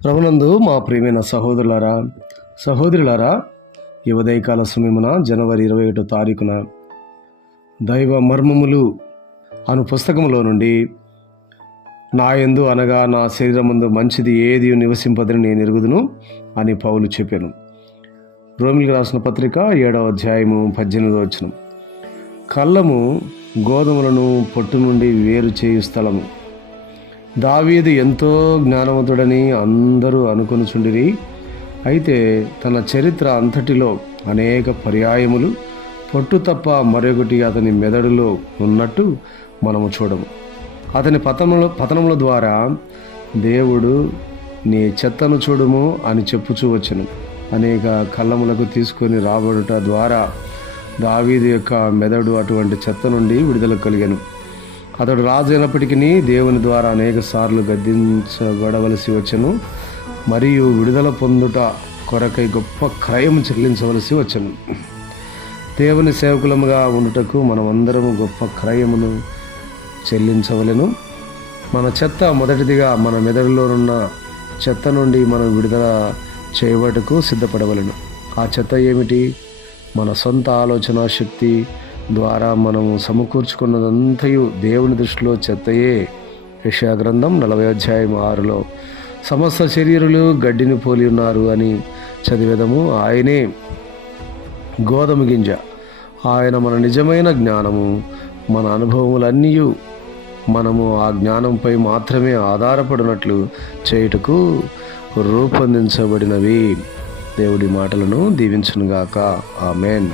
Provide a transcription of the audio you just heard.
ప్రభునందు మా ప్రియమైన సహోదరులారా ఈ ఉదయకాల సమయమున జనవరి 21 తారీఖున దైవ మర్మములు అను పుస్తకములో నుండి నా యందు అనగా నా శరీరమందు మంచిది ఏది నివసింపదని నేను ఎరుగుదును అని పౌలు చెప్పాను. రోమిలికి రాసిన పత్రిక 7వ అధ్యాయము 18వ వచనం. కళ్ళము గోధుమలను పొట్టు నుండి వేరు చేయు స్థలము. దావీదు ఎంతో జ్ఞానవంతుడని అందరూ అనుకొనుచుండిరి. అయితే తన చరిత్ర అంతటిలో అనేక పర్యాయములు పొట్టు తప్ప మరొకటి అతని మెదడులో ఉన్నట్టు మనము చూడము. అతని పతనముల ద్వారా దేవుడు నీ చెత్తను చూడుము అని చెప్పుచూ వచ్చెను. అనేక కళ్ళములకు తీసుకొని రాబడుట ద్వారా దావీదు యొక్క మెదడు అటువంటి చెత్త నుండి విడుదల కలిగెను. అతడు రాజు అయినప్పటికీ దేవుని ద్వారా అనేక సార్లు గద్దించబడవలసి వచ్చెను మరియు విడుదల పొందుట కొరకై గొప్ప క్రయం చెల్లించవలసి వచ్చెను. దేవుని సేవకులముగా ఉండుటకు మనమందరము గొప్ప క్రయమును చెల్లించవలెను. మన చెత్త మొదటిదిగా మన మెదడులోనున్న చెత్త నుండి మనం విడుదల చేయబట్టుకు సిద్ధపడవలెను. ఆ చెత్త ఏమిటి? మన సొంత ఆలోచన శక్తి ద్వారా మనము సమకూర్చుకున్నదంతయు దేవుని దృష్టిలో చెత్తయే. యెషయా గ్రంథం 40వ అధ్యాయం 6లో సమస్త శరీరులు గడ్డిని పోలి ఉన్నారు అని చదివేదము. ఆయనే గోధుమ గింజ. ఆయన మన నిజమైన జ్ఞానము, మన అనుభవములన్నీ మనము ఆ జ్ఞానంపై మాత్రమే ఆధారపడినట్లు చేయుటకు రూపొందించబడినవి. దేవుడి మాటలను దీవించునుగాక. ఆమేన్.